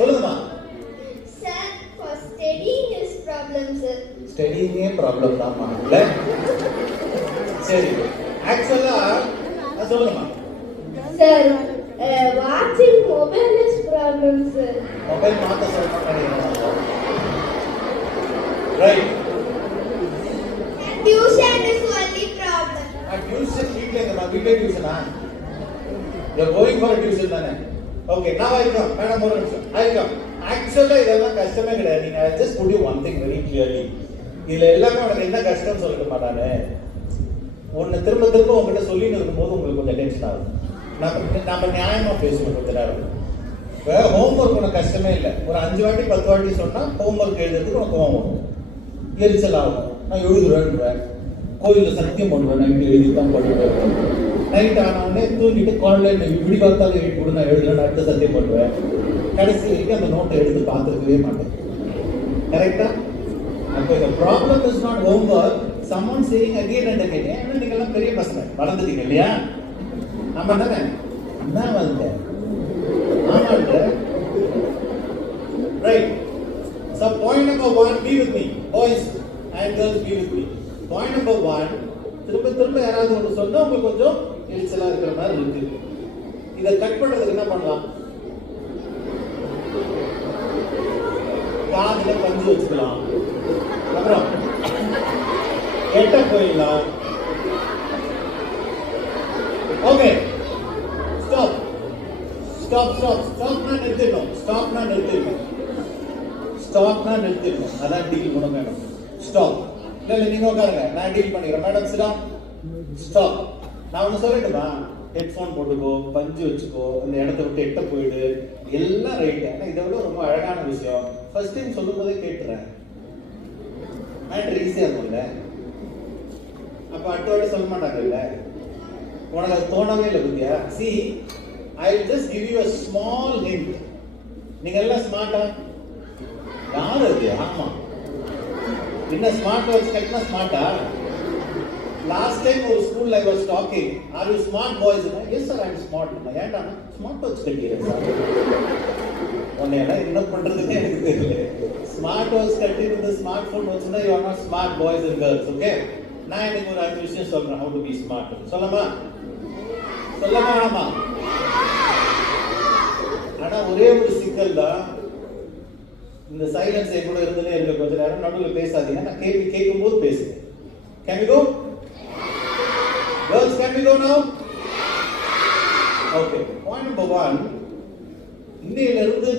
சொல்லுங்கம்மா. Sir, for studying is problem, sir. ஸ்டடிங்கே problem தான்மா இல்ல. சரி, ஆக்சுவலா சொல்லுங்கம்மா. Sir, watching mobile is problem, sir. Mobile மாத்த சொல்றாங்க. Right. Tuition is only problem. Tuition வீட்ல எங்கம்மா? வீட்ல டியூஷனா? You are going for a tuition தானே? Okay, now I come. Madam ஒரு நிமிஷம். I come. ஆக்சுவலா இதெல்லாம் கஷ்டமே கிடையாது. நீங்க I just put you one thing very clearly. இதுல எல்லாமே உனக்கு என்ன கஷ்டம் சொல்லிட்டு மாட்டானே. உன்னை திரும்ப திரும்ப உங்ககிட்ட சொல்லிட்டு இருக்கும்போது உங்களுக்கு கொஞ்சம் டென்ஷன் ஆகும். நம்ம நியாயமா பேசணும் கொஞ்ச நேரம். ஹோம்ஒர்க் உனக்கு கஷ்டமே இல்லை. ஒரு 5 வாட்டி 10 வாட்டி சொன்னா ஹோம்ஒர்க் எழுதுறதுக்கு உனக்கு கோவம் வரும், எரிச்சல் ஆகும். நான் எழுதுறேன், கோயிலில் சத்தியம் பண்ணுவேன், நைட்டு எழுதி தான் பண்ணுவேன். நைட் ஆனவுடனே தூங்கிட்டு குழந்தை இப்படி பார்த்தாலும் எழுதி கூட நான் எழுதுறேன், அடுத்த சத்தியம் பண்ணுவேன். கடைசி வரைக்கும் அந்த நோட்டை எடுத்து பார்த்துருக்கவே மாட்டேன். கரெக்டா? அப்போ இந்த problem is not homework. Someone saying again and again. ஏன்னா நீங்க எல்லாம் பெரிய பசங்க வளர்ந்துட்டீங்க இல்லையா? ஆமா தானே? என்ன வந்து ஆமான்ற right. So point number 1, be with me. Boys and girls, be with me. Point number 1, திரும்ப திரும்ப யாராவது ஒன்று சொன்னா உங்களுக்கு கொஞ்சம் எரிச்சலா இருக்கிற மாதிரி இருக்கு. இதை கட் பண்றதுக்கு என்ன பண்ணலாம்? காதுல பஞ்சு வச்சுக்கலாம், அப்புறம் எட்ட போயிடலாம். ஓகே, ஸ்டாப் ஸ்டாப் ஸ்டாப் ஸ்டாப்னா நிறுத்திடணும். ஸ்டாப்னா நிறுத்திடணும். ஸ்டாப்னா நிறுத்திடணும். அதான் டீல் பண்ண வேணும். ஸ்டாப். இல்லை நீங்க உட்காருங்க, நான் டீல் பண்ணிக்கிறேன். மேடம் சிடம் ஸ்டாப். நான் ஒன்று சொல்லட்டுமா? ஹெட்ஃபோன் போட்டுக்கோ, பஞ்சு வச்சுக்கோ, அந்த இடத்த விட்டு எட்ட போயிடு, எல்லாம் ரைட்டு. ஆனால் இதை விட ரொம்ப அழகான விஷயம், ஃபர்ஸ்ட் டைம் சொல்லும் போதே கேட்டுறேன். மேட்ரு ஈஸியாக இருக்கும்ல. அப்போ அடுத்த வாட்டி சொல்ல மாட்டாங்கல்ல. உனக்கு அது தோணவே இல்லை பத்தியா? C, I will just give you a small hint. நீங்க எல்லாம் ஸ்மார்ட்டா? யார் அது? ஆமா, என்ன ஸ்மார்ட் வாட்ச் கட்டினா ஸ்மார்ட்டா? லாஸ்ட் டைம் ஒரு ஸ்கூல்ல I was talking, are you smart boys? Yes sir, I am smart. ஏன்டா ஸ்மார்ட் வாட்ச் கட்டிக்கிறேன் சார். உன்னை எல்லாம் என்ன பண்றதுன்னு எனக்கு தெரியல. ஸ்மார்ட் வாட்ச் கட்டிட்டு ஸ்மார்ட் போன் வச்சுன்னா you are not smart boys and girls. Okay, நான் எனக்கு ஒரு 5 விஷயம் சொல்றேன் how to be smart. சொல்லமா வேணாமா? ஆனா ஒரே ஒரு சிக்கல் தான், இந்த சைலன்ஸ் கூட இருந்தே இருக்க கொஞ்ச நேரம் நடுவில் பேசாதீங்க. நான் கேள்வி கேட்கும் போது பேசுங்க. Can we go? Girls, can we go now? Okay. Point number 1, இன்னையிலிருந்து